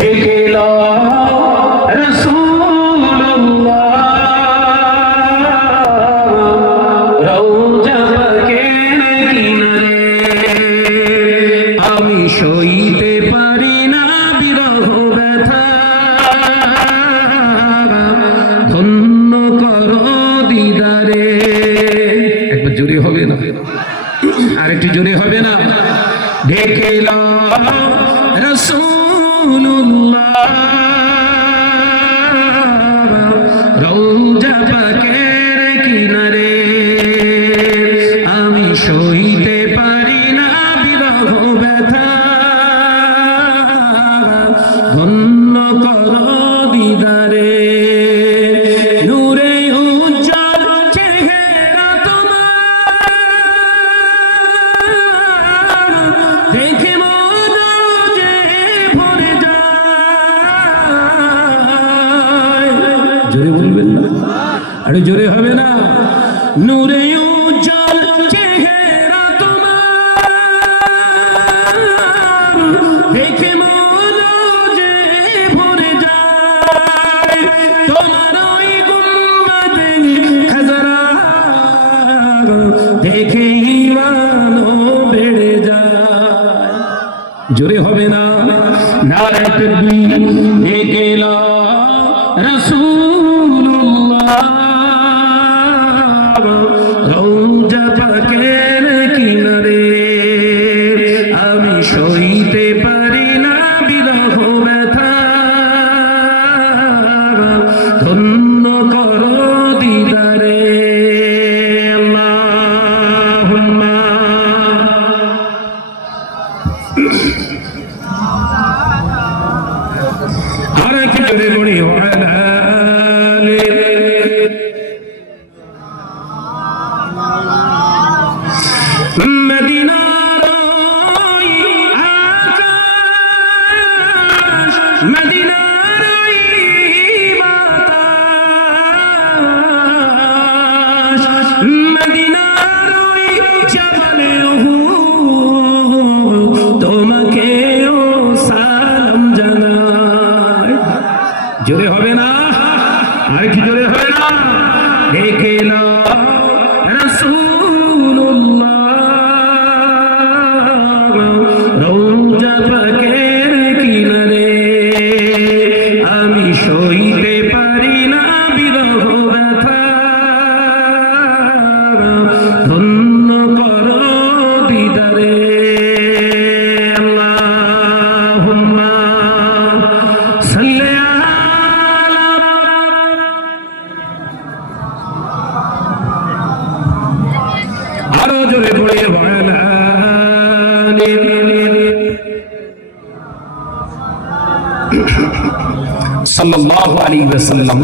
দেখিল রাসূলুল্লাহ রওজা পাকের কিনারে। আমি সইতে পারি না বিরহ ব্যথা, ধন্য করো দিদারে। একবার জোরে হবে না? আরেকটু জোরে হবে না? দেখিল রাসূলুল্লাহ রওজা পাকের কিনারে। আমি সইতে পারি না বিরহ ব্যথা, ধন্য করো দিদারে। নূরে উজ্জ্বল চেহারা তোমার দেখে মন যে ভরে যায়। জোরে বলবেন না? আরে জোরে হবে না? নূরে উজ্জ্বল চেহারা তোমার দেখে মন যে ভরে যায়। তোমার ওই গুম্বদে খাজরা দেখে ঈমানও বেড়ে যায়। জোরে হবে না? নারে তাকবীর। দেখিল রাসূলুল্লাহ রওজা পাকের কিনারে। আমি সইতে পারি না বিরহ ব্যথা, ধন্য করো দিদারে। আল্লাহুম্মা আর কি জোরে বলি ওয়ালা মদিনার ওই আকাশ, মদিনার ওই বাতাস, মদিনার ওই জবলে উহুদ তোমাকেও সালাম জানাই। জোরে হবে না? আর কি জোরে হবে না? দেখিল রাসূলুল্লাহ রওজা পাকের কিনারে। আমি সইতে পারি না বিরহ ব্যথা, ধন্য করো দিদারে। আল্লাহুম্মা সাল্লি আরো জোরে পড়ে ওয়ালা সাল্লাল্লাহু আলাইহি ওয়াসাল্লাম।